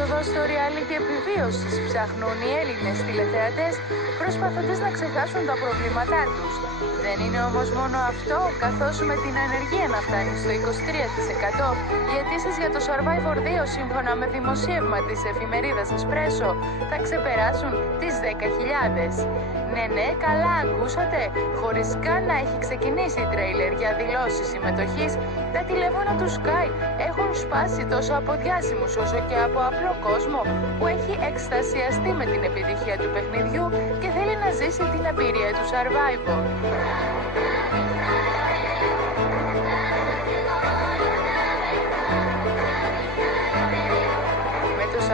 έξοδο στο reality επιβίωσης ψάχνουν οι Έλληνες τηλεθεατές προσπαθώντας να ξεχάσουν τα προβλήματά τους. Δεν είναι όμως μόνο αυτό, καθώς με την ανεργία να φτάνει στο 23%, οι αιτήσεις για το Survivor 2 σύμφωνα με δημοσίευμα της εφημερίδας Espresso θα ξεπεράσουν τις 10.000. Ναι, καλά ακούσατε. Χωρίς καν να έχει ξεκινήσει τρέιλερ για δηλώσεις συμμετοχής, τα τηλέφωνα του Sky έχουν σπάσει τόσο από διάσημους όσο και από απλό κόσμο που έχει εκστασιαστεί με την επιτυχία του παιχνιδιού και θέλει να ζήσει την εμπειρία του Survivor.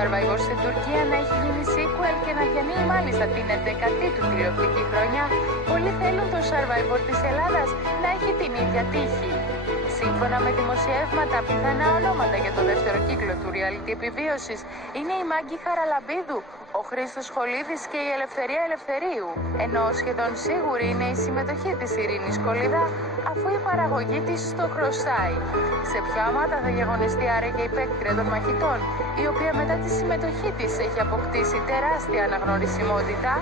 Survivor στην Τουρκία να έχει γίνει sequel και να διανύει μάλιστα την 11η του τηλεοπτική χρονιά, πολλοί θέλουν το Survivor της Ελλάδας να έχει την ίδια τύχη. Σύμφωνα με δημοσιεύματα, πιθανά ονόματα για το δεύτερο κύκλο του reality επιβίωσης είναι η Μάγκη Χαραλαμπίδου, ο Χρήστος Σχολίδης και η Ελευθερία Ελευθερίου, ενώ σχεδόν σίγουρη είναι η συμμετοχή της Ειρήνης Κολίδα, αφού η παραγωγή της το χρωστάει. Σε ποια ομάδα θα διαγωνιστεί άραγε η παίκτρια των μαχητών, η οποία μετά τη συμμετοχή της έχει αποκτήσει τεράστια αναγνωρισιμότητα?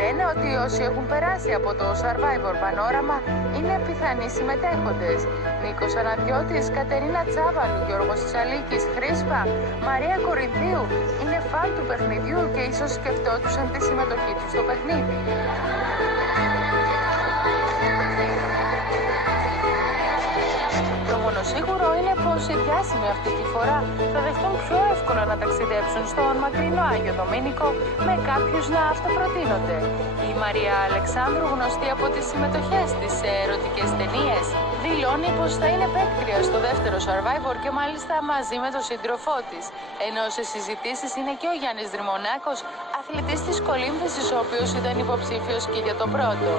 Λένε ότι όσοι έχουν περάσει από το Survivor Πανόραμα είναι πιθανοί συμμετέχοντες. Νίκος Αναδιώτης, Κατερίνα Τσάβαλου, Γιώργος Τσαλίκης, Χρήσπα, Μαρία Κορινθίου είναι φαν του παιχνιδιού και ίσως σκεφτόντουσαν τη συμμετοχή τους στο παιχνίδι. Το μόνο σίγουρο είναι πως οι διάσημοι αυτή τη φορά θα δεχτούν πιο εύκολα να ταξιδέψουν στον μακρινό Άγιο Δομήνικο με κάποιους να αυτοπροτείνονται. Η Μαρία Αλεξάνδρου, γνωστή από τις συμμετοχές της σε ερωτικές ταινίες, δηλώνει πως θα είναι παίκτρια στο δεύτερο Survivor και μάλιστα μαζί με τον σύντροφό της. Ενώ σε συζητήσεις είναι και ο Γιάννης Δρυμονάκος, αθλητής της κολύμβησης, ο οποίος ήταν υποψήφιος και για το πρώτο.